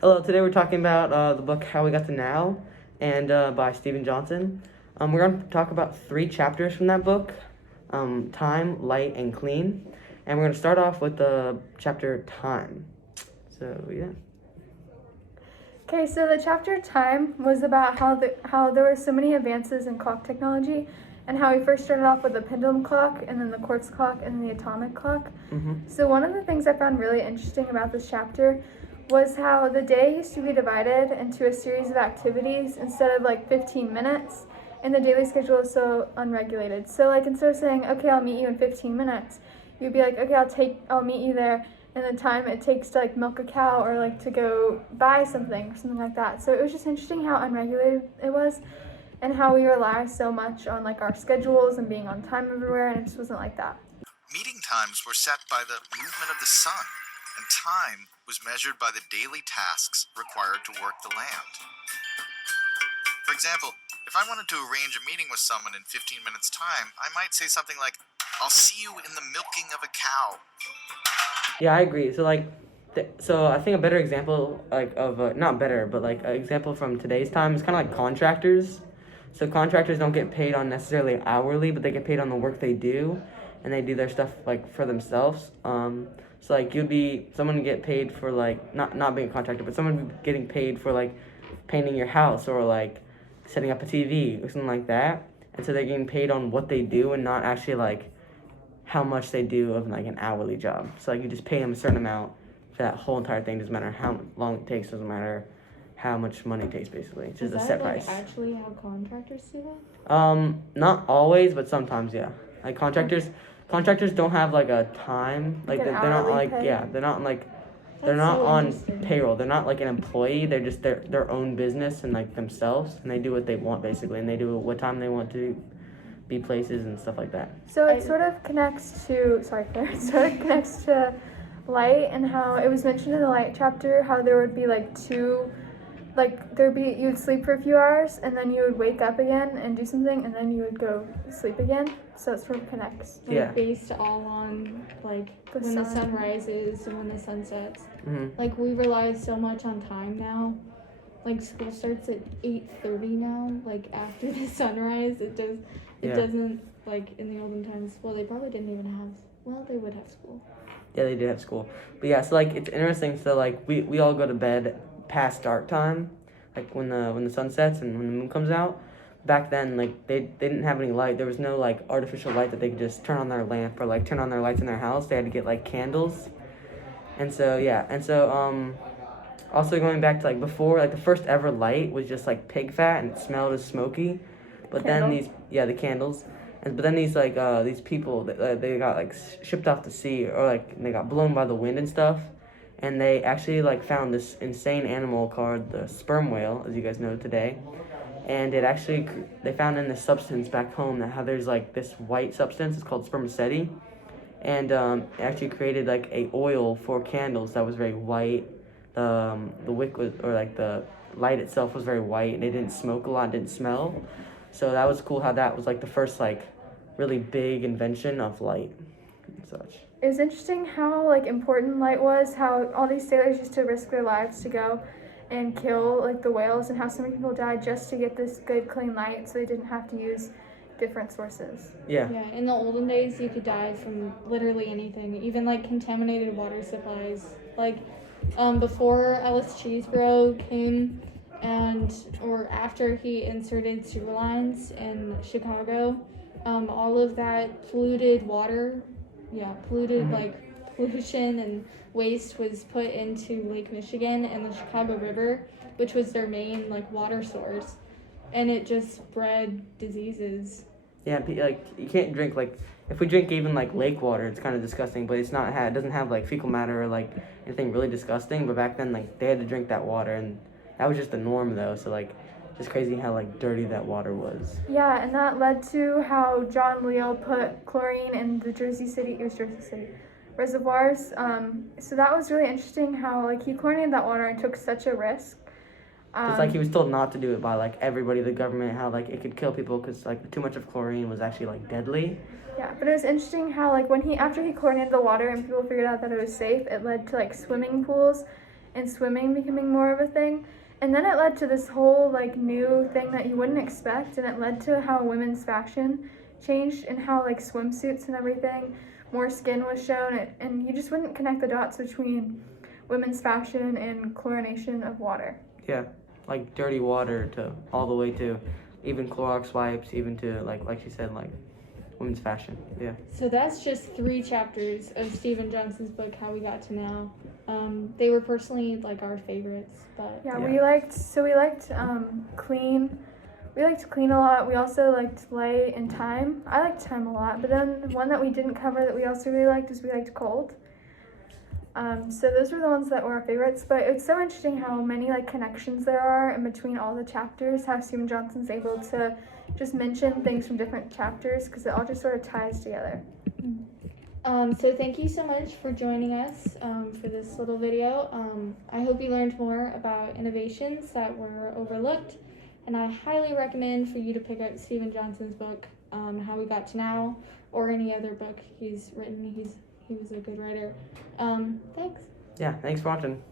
Hello, today we're talking about the book How We Got to Now and by Stephen Johnson. We're going to talk about 3 chapters from that book, Time, Light, and Clean. And we're going to start off with the chapter Time. So, yeah. Okay, so the chapter Time was about how there were so many advances in clock technology, and how we first started off with the pendulum clock, and then the quartz clock, and then the atomic clock. So one of the things I found really interesting about this chapter was how the day used to be divided into a series of activities instead of like 15 minutes, and the daily schedule is so unregulated. So like instead of saying, okay, I'll meet you in 15 minutes, you'd be like, okay, I'll meet you there and the time it takes to like milk a cow or like to go buy something like that. So it was just interesting how unregulated it was and how we rely so much on like our schedules and being on time everywhere, and it just wasn't like that. Meeting times were set by the movement of the sun, and time was measured by the daily tasks required to work the land. For example, if I wanted to arrange a meeting with someone in 15 minutes' time, I might say something like, "I'll see you in the milking of a cow." Yeah, I agree. So, so I think a better example, not better, but like an example from today's time is kind of like contractors. So contractors don't get paid on necessarily hourly, but they get paid on the work they do, and they do their stuff like for themselves. So like someone get paid for like not being a contractor, but someone getting paid for like painting your house or like setting up a TV or something like that. And so they're getting paid on what they do and not actually like how much they do of like an hourly job. So like you just pay them a certain amount for that whole entire thing. Doesn't matter how long it takes. Doesn't matter how much money it takes. Basically, it's just a set price. Is that actually how contractors do that? Not always, but sometimes, yeah. Like contractors don't have like a time. Like they're not like pay? Yeah, they're not like they're not on payroll. They're not like an employee. They're just their own business and like themselves, and they do what they want basically, and they do what time they want to be places and stuff like that. So it sort of connects to light, and how it was mentioned in the light chapter how there would be you'd sleep for a few hours and then you would wake up again and do something and then you would go sleep again. So it sort of connects. Yeah. Based all on like when the sun rises and when the sun sets. Mm-hmm. Like we rely so much on time now. Like school starts at 8:30 now. Like after the sunrise, it doesn't like in the olden times. Well, they probably didn't even have. Well, they would have school. Yeah, they did have school. But yeah, so like it's interesting. So like we all go to bed past dark time, like when the sun sets and when the moon comes out. Back then, like they didn't have any light. There was no like artificial light that they could just turn on their lamp or like turn on their lights in their house. They had to get like candles. And so also going back to like before, like the first ever light was just like pig fat and it smelled as smoky. But then the candles. But then these people, they got like shipped off to sea or like they got blown by the wind and stuff. And they actually like found this insane animal called the sperm whale, as you guys know today. And they found in this substance back home that how there's like this white substance, it's called spermaceti. And it actually created like a oil for candles that was very white. The wick was, or like the light itself was very white and it didn't smoke a lot, didn't smell. So that was cool how that was like the first like really big invention of light and such. It was interesting how like important light was, how all these sailors used to risk their lives to go and kill like the whales, and how so many people died just to get this good clean light so they didn't have to use different sources. Yeah. Yeah, in the olden days you could die from literally anything, even like contaminated water supplies. Like before Ellis Cheesebro came or after he inserted sewer lines in Chicago, all of that polluted water, like pollution and waste was put into Lake Michigan and the Chicago River, which was their main like water source, and it just spread diseases. Yeah, like you can't drink like if we drink even like lake water, it's kind of disgusting. But it doesn't have like fecal matter or like anything really disgusting. But back then, like they had to drink that water, and that was just the norm though. So like, just crazy how like dirty that water was. Yeah, and that led to how John Leo put chlorine in the Jersey City reservoirs. So that was really interesting how like he chlorinated that water and took such a risk. It's like he was told not to do it by like everybody, the government, how like it could kill people because like too much of chlorine was actually like deadly. Yeah, but it was interesting how like after he chlorinated the water and people figured out that it was safe, it led to like swimming pools and swimming becoming more of a thing. And then it led to this whole like new thing that you wouldn't expect, and it led to how women's fashion changed and how like swimsuits and everything, more skin was shown, and you just wouldn't connect the dots between women's fashion and chlorination of water. Yeah, like dirty water to all the way to even Clorox wipes, even to like she said, like women's fashion. Yeah. So that's just 3 chapters of Steven Johnson's book, How We Got to Now. They were personally like our favorites, but Yeah. we liked clean. We liked clean a lot. We also liked light and time. I liked time a lot, but then one that we didn't cover that we also really liked is we liked cold. So those were the ones that were our favorites, but it's so interesting how many like connections there are in between all the chapters, how Steven Johnson's able to just mention things from different chapters because it all just sort of ties together. So thank you so much for joining us for this little video. I hope you learned more about innovations that were overlooked, and I highly recommend for you to pick up Steven Johnson's book, How We Got to Now, or any other book he's written. He was a good writer. Thanks. Yeah, thanks for watching.